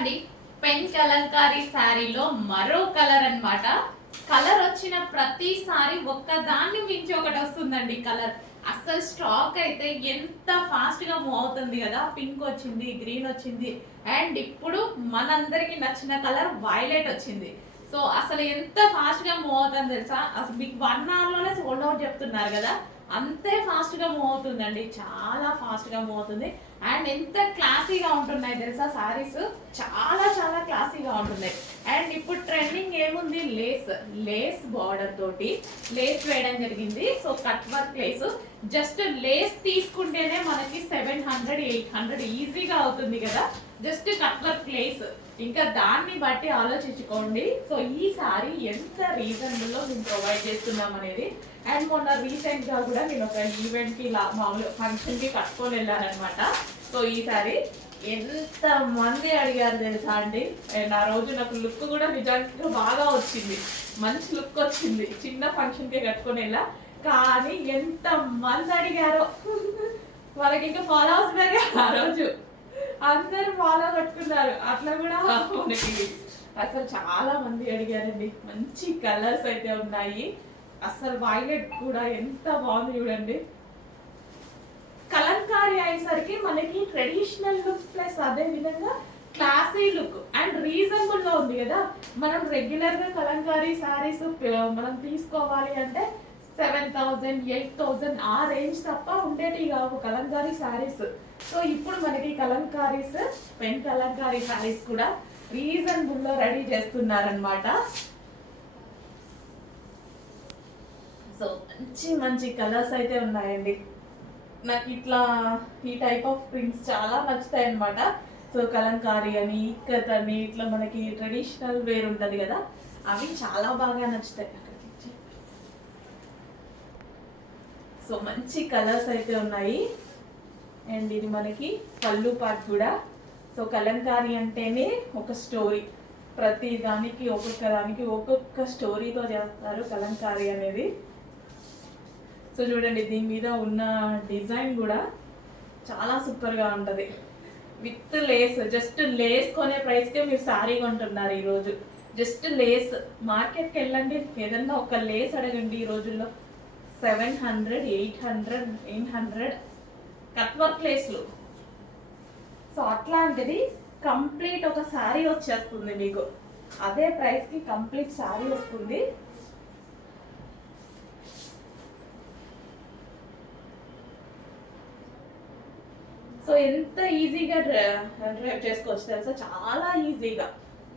చూడండి, పెన్ కలంకారీ శారీలో మరో కలర్ అన్నమాట. కలర్ వచ్చిన ప్రతిసారి ఒక్కదాన్ని మించి ఒకటి వస్తుందండి. కలర్ అస్సలు స్టాక్ అయితే ఎంత ఫాస్ట్ గా మూవ్ అవుతుంది కదా. పింక్ వచ్చింది, గ్రీన్ వచ్చింది, అండ్ ఇప్పుడు మనందరికి నచ్చిన కలర్ వైలెట్ వచ్చింది. సో అసలు ఎంత ఫాస్ట్ గా మూవ్ అవుతుంది తెలుసా. అసలు మీకు 1 hour లోనే సోల్డ్ అవుట్ చెప్తున్నారు కదా, అంతే ఫాస్ట్ గా మూవ్ అవుతుందండి. చాలా ఫాస్ట్ గా మూవ్ అవుతుంది. అండ్ ఎంత క్లాసీగా ఉంటున్నాయి తెలుసా సారీస్, చాలా చాలా క్లాసీగా ఉంటున్నాయి. అండ్ ఇప్పుడు ట్రెండింగ్ ఏముంది, లేస్ లేస్ బార్డర్ తోటి లేస్ వేయడం జరిగింది. So cut work lace, just lace తీసుకుంటేనే మనకి 700 800 ఈజీగా అవుతుంది కదా. జస్ట్ కట్ వర్క్ లేస్, ఇంకా దాన్ని బట్టి ఆలోచించుకోండి. సో ఈ సారీ ఎంత రీజనబుల్ లో మేము ప్రొవైడ్ చేస్తున్నాం అనేది. అండ్ మొన్న రీసెంట్ గా కూడా నేను ఒక ఈవెంట్ కి మామూలు ఫంక్షన్ కి కట్టుకొని వెళ్ళానమాట. సో ఈ సారీ ఎంత మంది అడిగారు తెలుసా అండి. అండ్ ఆ రోజు నాకు లుక్ కూడా నిజంగా బాగా వచ్చింది, మంచి లుక్ వచ్చింది. చిన్న ఫంక్షన్ కి కట్టుకొని వెళ్ళా, కానీ ఎంత మంది అడిగారో. వాళ్ళకి ఇంకా ఫాలోవర్స్ పెరిగా ఆ రోజు, అందరు ఫాలో కట్టుకున్నారు. అట్లా కూడా మనకి అసలు చాలా మంది అడిగారండి. మంచి కలర్స్ అయితే ఉన్నాయి. అసలు వైలెట్ కూడా ఎంత బాగుంది చూడండి. కలంకారీ అయ్యేసరికి మనకి ట్రెడిషనల్ లుక్ ప్లస్ అదే విధంగా క్లాసీ లుక్ అండ్ రీజనబుల్ లో ఉంది కదా. మనం రెగ్యులర్ గా కలంకారీ సారీస్ మనం తీసుకోవాలి అంటే 7000 8000 ఆ రేంజ్ తప్ప ఉండేటి కావు కలంకారీ సారీస్. సో ఇప్పుడు మనకి కలంకారీస్, పెన్ కలంకారీ సారీస్ కూడా రీజనబుల్ లో రెడీ చేస్తున్నారనమాట. సో మంచి మంచి కలర్స్ అయితే ఉన్నాయండి. నాకు ఇట్లా ఈ టైప్ ఆఫ్ ప్రింట్స్ చాలా నచ్చుతాయి అనమాట. సో కలంకారీ అని, ఇక్కత్ అని, ఇట్లా మనకి ట్రెడిషనల్ వేర్ ఉంటుంది కదా, అవి చాలా బాగా నచ్చుతాయి. సో మంచి కలర్స్ అయితే ఉన్నాయి. అండ్ ఇది మనకి పళ్ళు పార్ట్ కూడా. సో కలంకారీ అంటేనే ఒక స్టోరీ, ప్రతి దానికి ఒక్కొక్క దానికి ఒక్కొక్క స్టోరీతో చేస్తారు కలంకారీ అనేది. సో చూడండి, దీని మీద ఉన్న డిజైన్ కూడా చాలా సూపర్గా ఉంటుంది. విత్ లేస్, జస్ట్ లేస్ కొనే ప్రైస్కే మీరు శారీ కొంటున్నారు ఈరోజు. జస్ట్ లేస్, మార్కెట్కి వెళ్ళండి, ఏదన్నా ఒక లేస్ అడగండి ఈ రోజుల్లో 700 800 900 కట్ వర్క్ లేస్లు. సో అట్లాంటిది కంప్లీట్ ఒక శారీ వచ్చేస్తుంది మీకు. అదే ప్రైస్కి కంప్లీట్ శారీ వస్తుంది. సో ఎంత ఈజీగా డ్రైవ్ చేసుకోవచ్చు తెలుసా, చాలా ఈజీగా.